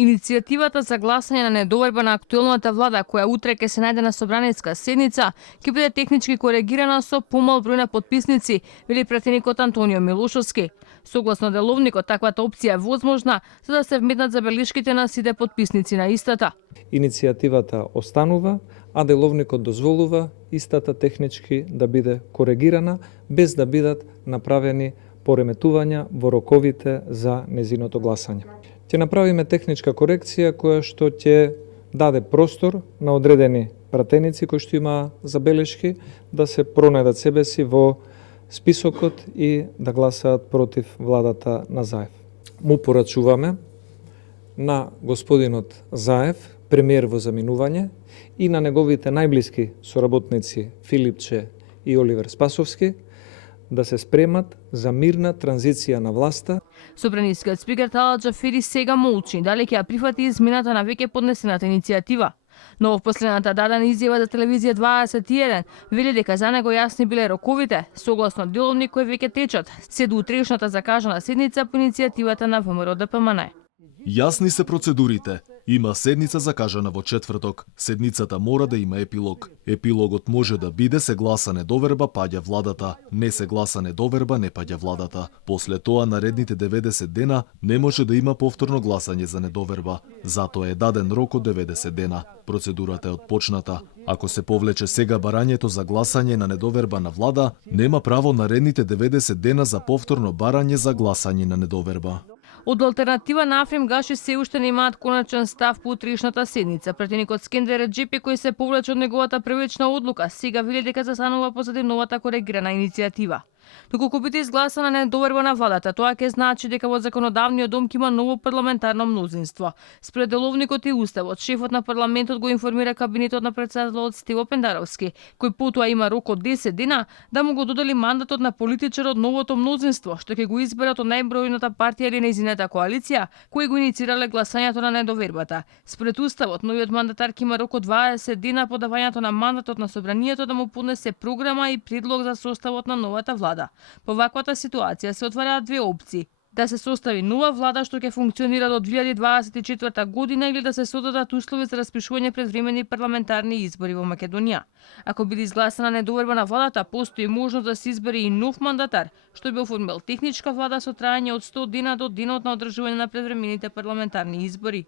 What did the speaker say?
Иницијативата за гласање на недоверба на актуелната влада, која утре ќе се најде на собраниска седница, ќе биде технички коригирана со помал број на потписници, вели пратеникот Антонио Милошовски. Согласно деловникот, таквата опција е возможна за да се вметнат забелешките на сите потписници на истата. Иницијативата останува, а деловникот дозволува истата технички да биде коригирана без да бидат направени пореметувања во роковите за незиното гласање. Ќе направиме техничка корекција која што ќе даде простор на одредени пратеници кои што има забелешки да се пронајдат себе си во списокот и да гласаат против владата на Заев. Му порачуваме на господинот Заев, премиер во заминување, и на неговите најблиски соработници Филипче и Оливер Спасовски да се спремат за мирна транзиција на власта. Собранискиот спикер Талат Џафери сега молчи дали ќе ја прифати измената на веќе поднесената иницијатива. Но во последната дадена изјава за телевизија 21 вели дека за него јасни биле роковите, согласно деловник кои веќе течат, се до утрешната закажана седница по иницијативата на ВМРО ДПМН. Јасни се процедурите. Има седница закажана во четврток. Седницата мора да има епилог. Епилогот може да биде се гласа недоверба паѓа владата, не се гласа недоверба не паѓа владата. После тоа наредните 90 дена не може да има повторно гласање за недоверба. Затоа е даден рок од 90 дена. Процедурата е отпочната. Ако се повлече сега барањето за гласање на недоверба на влада, нема право наредните 90 дена за повторно барање за гласање на недоверба. Од алтернатива на Африм Гаши се уште немаат коначен став по утрешната седница. Пратеникот Скендер Реджепи, кој се повлече од неговата првична одлука, сега вели дека застанува позади новата коригирана иницијатива. Доколку биде изгласана недоверба на владата, тоа ќе значи дека во законодавниот дом ќе има ново парламентарно мнозинство. Според деловникот и уставот, шефот на парламентот го информира кабинетот на претседателот Стево Пендаровски, кој потоа има рок од 10 дена да му го додели мандатот на политичар од новото мнозинство, што ќе го изберат од најбројната партија или нејзината коалиција, кои го иницирале гласањето на недовербата. Според уставот, новиот мандатар ќе има рок од 20 дена по давањето на мандатот на собранието да му поднесе програма и предлог за составот на новата влада. По ваквата ситуација се отвараат две опции: да се состави нова влада што ќе функционира до 2024 година или да се созидат услови за распишување предвремени парламентарни избори во Македонија. Ако биде изгласана недоверба на владата, постои можност да се избере и нов мандатар, што би оформил техничка влада со трајање од 100 дена до денот на одржување на предвремените парламентарни избори.